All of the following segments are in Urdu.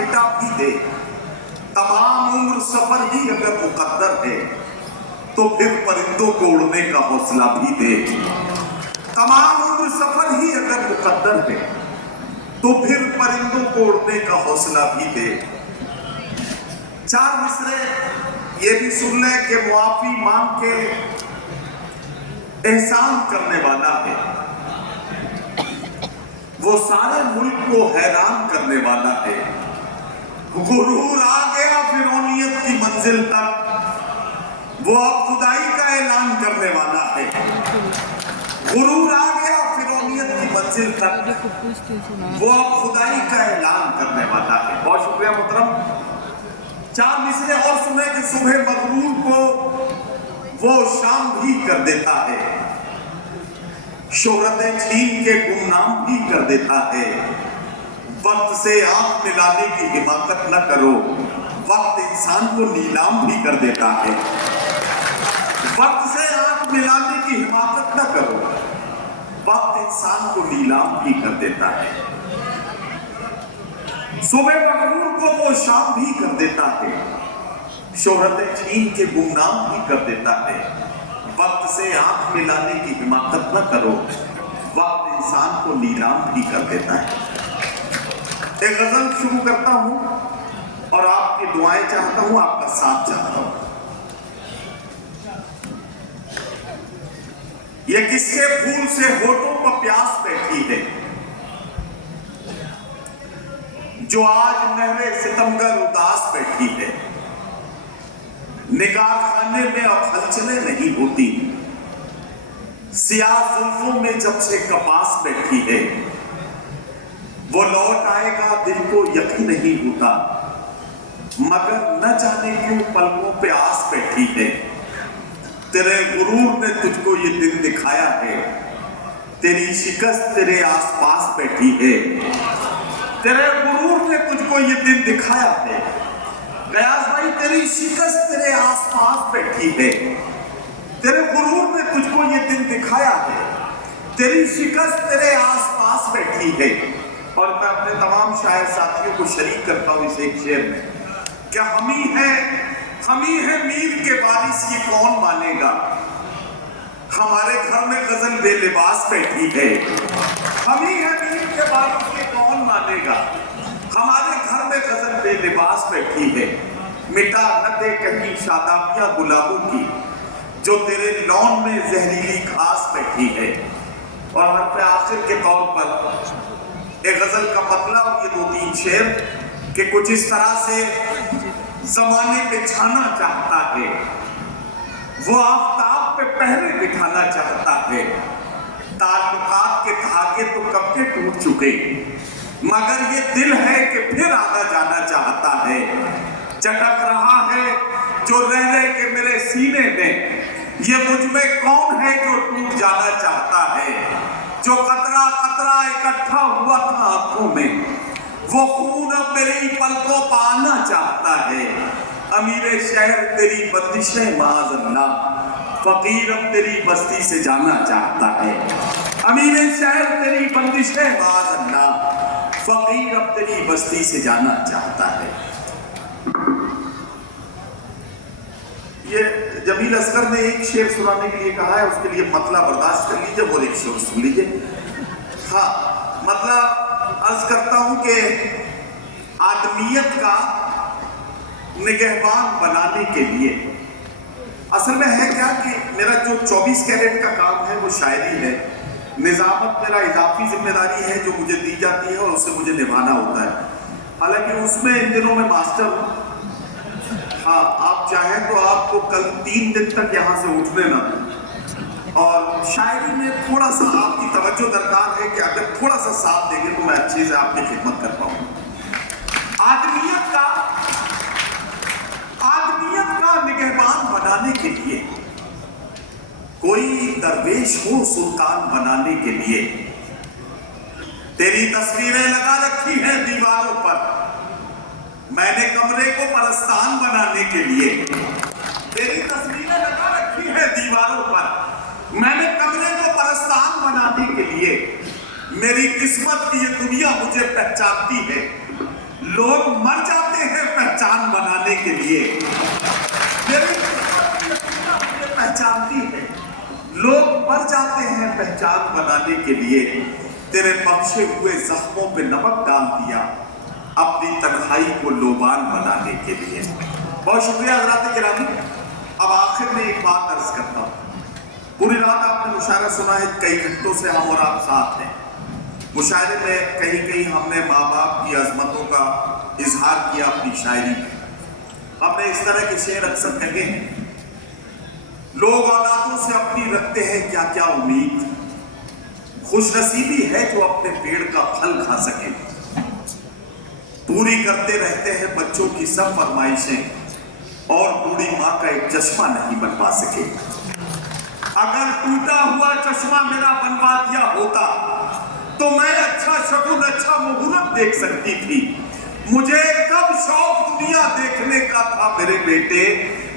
مٹا بھی دے، تمام عمر سفر ہی اگر مقدر ہے تو پھر پرندوں کو اڑنے کا حوصلہ بھی دے، تمام عمر سفر ہی اگر مقدر ہے تو پھر پرندوں کو اڑنے کا حوصلہ بھی دے۔ چار مصرے یہ بھی سن لیں کہ معافی مانگ کے احسان کرنے والا ہے، وہ سارے ملک کو حیران کرنے والا ہے۔ غرور آ گیا فرعونیت کی منزل تک، وہ اب خدائی کا اعلان کرنے والا ہے۔ غرور آ گیا فرعونیت کی منزل تک، وہ اب خدائی کا اعلان کرنے والا ہے۔ بہت شکریہ محترم۔ چار مصرے اور سنیں کہ صبح مغرور کو وہ شام بھی کر دیتا ہے، شہرتیں چھین کے گمنام بھی کر دیتا ہے۔ وقت سے آنکھ ملانے کی حماقت نہ کرو، وقت انسان کو نیلام بھی کر دیتا ہے۔ وقت سے آنکھ ملانے کی حماقت نہ کرو، وقت انسان کو نیلام بھی کر دیتا ہے۔ صبح مغرور کو وہ شام بھی کر دیتا ہے، شہرتیں چھین کے گمنام بھی کر دیتا ہے۔ وقت سے آنکھ ملانے کی حماقت نہ کرو، وقت انسان کو نیلام بھی کر دیتا ہے۔ ایک غزل شروع کرتا ہوں اور آپ کی دعائیں چاہتا ہوں، آپ کا ساتھ چاہتا ہوں۔ یہ کس کے پھول سے ہونٹوں پر پیاس بیٹھی ہے، جو آج نہرے ستمگر اداس بیٹھی ہے۔ نگاہ خانے میں اب ہلچلیں نہیں ہوتی، سیاہ زلفوں میں جب سے کپاس بیٹھی ہے۔ وہ لوٹ آئے گا دل کو یقین نہیں ہوتا، مگر نہ جانے کیوں پلکوں پہ آس بیٹھی ہے۔ تیرے غرور نے تجھ کو یہ دن دکھایا ہے، تیری شکست تیرے آس پاس بیٹھی ہے۔ تیرے غرور نے تجھ کو یہ دن دکھایا ہے، غیاث بھائی تیری شکست تیرے آس پاس بیٹھی ہے۔ تیرے غرور نے تجھ کو یہ دن دکھایا ہے، تیری شکست تیرے آس پاس بیٹھی ہے۔ اور میں اپنے تمام شاعر ساتھیوں کو شریک کرتا ہوں اس ایک شعر میں کہ ہم ہی ہے میر کے وارث، یہ کون مانے گا؟ ہمارے گھر میں غزل بے لباس بیٹھی ہے۔ ہم ہی ہے میر کے وارث، یہ کون مانے گا؟ ہمارے گھر میں غزل بے لباس بیٹھی ہے۔ مٹا نہ دے کہیں شادابیاں گلابوں کی، جو تیرے لون میں زہریلی گھاس بیٹھی ہے۔ اور حرف آخر کے طور پر ایک غزل کا مطلب اور یہ دو تین شعر کہ کچھ اس طرح سے زمانے پہ چھانا چاہتا ہے، وہ آفتاب پہ پہرے بٹھانا چاہتا ہے۔ تعلقات کے دھاگے تو کب کے ٹوٹ چکے، مگر یہ دل ہے کہ پھر آگا جانا چاہتا ہے۔ چٹک رہا ہے جو رہ رہ کے میرے سینے میں، یہ مجھ میں کون ہے جو ٹوٹ جانا چاہتا ہے؟ جو قطرہ قطرہ اکٹھا ہوا تھا آنکھوں میں، وہ خون اب میری پلکوں پہ آنا چاہتا ہے۔ امیر شہر تیری بندشیں معاذ اللہ، فقیر اب تیری بستی سے جانا چاہتا ہے۔ امیر شہر تیری بندشیں معاذ اللہ، فقیر اب تیری بستی سے جانا چاہتا ہے۔ یہ جمیل اصغر نے ایک شعر سنانے کے لیے کہا ہے، اس کے لیے مطلب برداشت کر لیجئے اور ایک شعر سن لیجئے۔ ہاں مطلب عرض کرتا ہوں کہ آدمیت کا نگہبان بنانے کے لیے اصل میں ہے کیا کہ میرا جو 24 کیرٹ کا کام ہے وہ شاعری ہے، نظامت میرا اضافی ذمہ داری ہے جو مجھے دی جاتی ہے اور اسے مجھے نبھانا ہوتا ہے۔ حالانکہ اس میں ان دنوں میں ماسٹر ہوں۔ ہاں آپ چاہیں تو آپ کو کل 3 دن تک یہاں سے اٹھنے نہ دیں، اور شاعری میں تھوڑا سا آپ کی توجہ درکار ہے کہ اگر تھوڑا سا ساتھ دیں گے تو میں اچھے سے آپ کی خدمت کر پاؤں۔ آدمیت کا نگہبان بنانے کے لیے کوئی درویش ہو سلطان بنانے کے لیے، تیری تصویریں لگا رکھی ہیں دیواروں پر، میں نے کمرے کو پرستان بنانے کے لیے، تیری تصویریں لگا رکھی ہیں دیواروں پر، میں نے کمرے کو پرستان بنانے کے لیے۔ میری قسمت کی یہ دنیا مجھے پہچانتی ہے، لوگ مر جاتے ہیں پہچان بنانے کے لیے. پہچانتی ہے. لوگ مر جاتے ہیں پہچان بنانے کے لیے. تیرے بخشے ہوئے زخموں پہ نمک ڈال دیا اپنی تنہائی کو لوبان بنانے کے لیے. بہت شکریہ حضرات گرامی. اب آخر میں ایک بات عرض کرتا ہوں. پوری رات آپ نے مشاعرہ سنا ہے. کئی گھنٹوں سے ہم اور آپ ساتھ ہیں. مشاعرے میں کہیں کہیں ہم نے ماں باپ کی عظمتوں کا اظہار کیا اپنی شاعری میں. ہم نے اس طرح کے شعر اکثر کہے ہیں. لوگ اولادوں سے اپنی رکھتے ہیں کیا کیا امید. خوش نصیبی ہے جو اپنے پیڑ کا پھل کھا سکے. پوری کرتے رہتے ہیں بچوں کی سب فرمائشیں اور بوڑھی ماں کا ایک چشمہ نہیں بنوا سکے. اگر ٹوٹا ہوا چشمہ میرا بنوا دیا ہوتا تو میں اچھا شگن اچھا مہورت دیکھ سکتی تھی. مجھے کب شوق دنیا دیکھنے کا تھا میرے بیٹے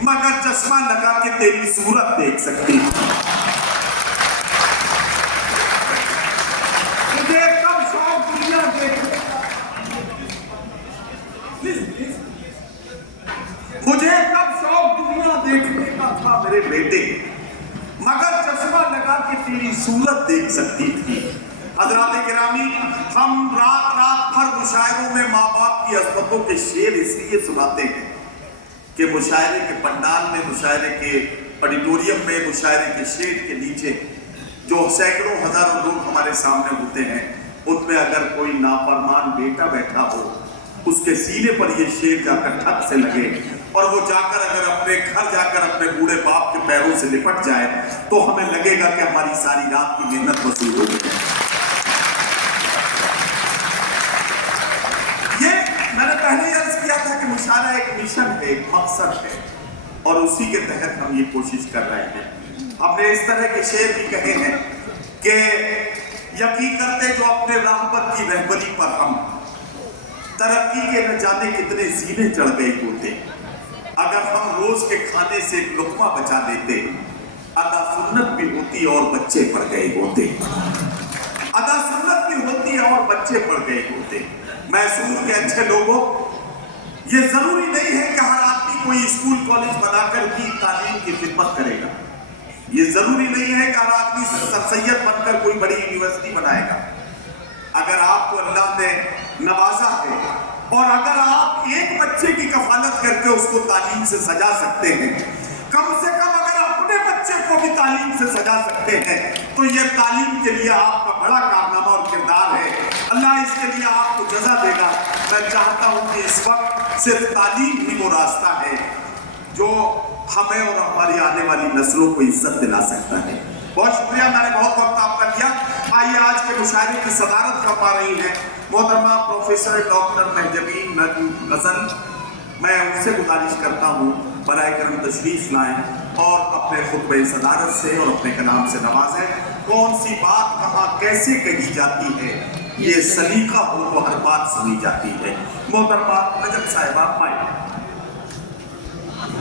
مگر چشمہ لگا کے تیری صورت دیکھ سکتی. مجھے کب شوق دنیا دیکھنے مجھے کب شوق دنیا دیکھنے کا تھا میرے بیٹے مگر چشمہ لگا کے تیری صورت دیکھ سکتی تھی. حضرات گرامی ہم رات رات بھر مشاعروں میں ماں باپ کی عظمتوں کے شعر اس لیے سناتے ہیں کہ مشاعرے کے پنڈال میں مشاعرے کے آڈیٹوریم میں مشاعرے کے شیڈ کے نیچے جو سینکڑوں ہزاروں لوگ ہمارے سامنے ہوتے ہیں ان میں اگر کوئی نافرمان بیٹا بیٹھا ہو اس کے سینے پر یہ شیر جا کر ٹھک سے لگے اور وہ جا کر اگر اپنے گھر جا کر اپنے بوڑھے باپ کے پیروں سے لپٹ جائے تو ہمیں لگے گا کہ ہماری ساری رات کی محنت وصول ہو گئی. یہ میں نے پہلے ہی عرض کیا تھا کہ مشاعرہ ایک مشن ہے ایک مقصد ہے اور اسی کے تحت ہم یہ کوشش کر رہے ہیں. ہم نے اس طرح کے شعر بھی کہے ہیں کہ یقین کرتے جو اپنے راہبر کی رہبری پر ہم ترقی کے نہ جانے کتنے زینے چڑھ گئے ہوتے. اگر ہم روز کے کھانے سے ایک لقمہ بچا لیتے ادا سنت بھی ہوتی اور بچے پڑ گئے ہوتے. ادا سنت بھی ہوتی اور بچے پڑ گئے ہوتے. میسور کے اچھے لوگوں یہ ضروری نہیں ہے کہ ہر آدمی کوئی اسکول کالج بنا کر کی تعلیم کی خدمت کرے گا. یہ ضروری نہیں ہے کہ ہر آدمی سر سید بن کر کوئی بڑی یونیورسٹی بنائے گا. اگر آپ کو اللہ نے نوازا ہے اور اگر آپ ایک بچے کی کفالت کر کے اس کو تعلیم سے سجا سکتے ہیں کم سے کم اگر اپنے بچے کو بھی تعلیم سے سجا سکتے ہیں تو یہ تعلیم کے لیے آپ کا بڑا کارنامہ اور کردار ہے. اللہ اس کے لیے آپ کو جزا دے گا. میں چاہتا ہوں کہ اس وقت صرف تعلیم ہی وہ راستہ ہے جو ہمیں اور ہماری آنے والی نسلوں کو عزت دلا سکتا ہے. بہت شکریہ. میں نے بہت وقت آپ کا دیا. آئیے آج کے مشاعرے کی صدارت کر پا رہی ہیں محترمہ پروفیسر ڈاکٹر مہجبین نجم غزل. میں ان سے گزارش کرتا ہوں برائے کرم تشریف لائیں اور اپنے خطبہ صدارت سے اور اپنے کلام سے نوازیں. کون سی بات کہاں کیسے کہی جاتی ہے یہ سلیقہ ہو تو ہر بات سنی جاتی ہے. محترمہ نجم صاحبہ مائک.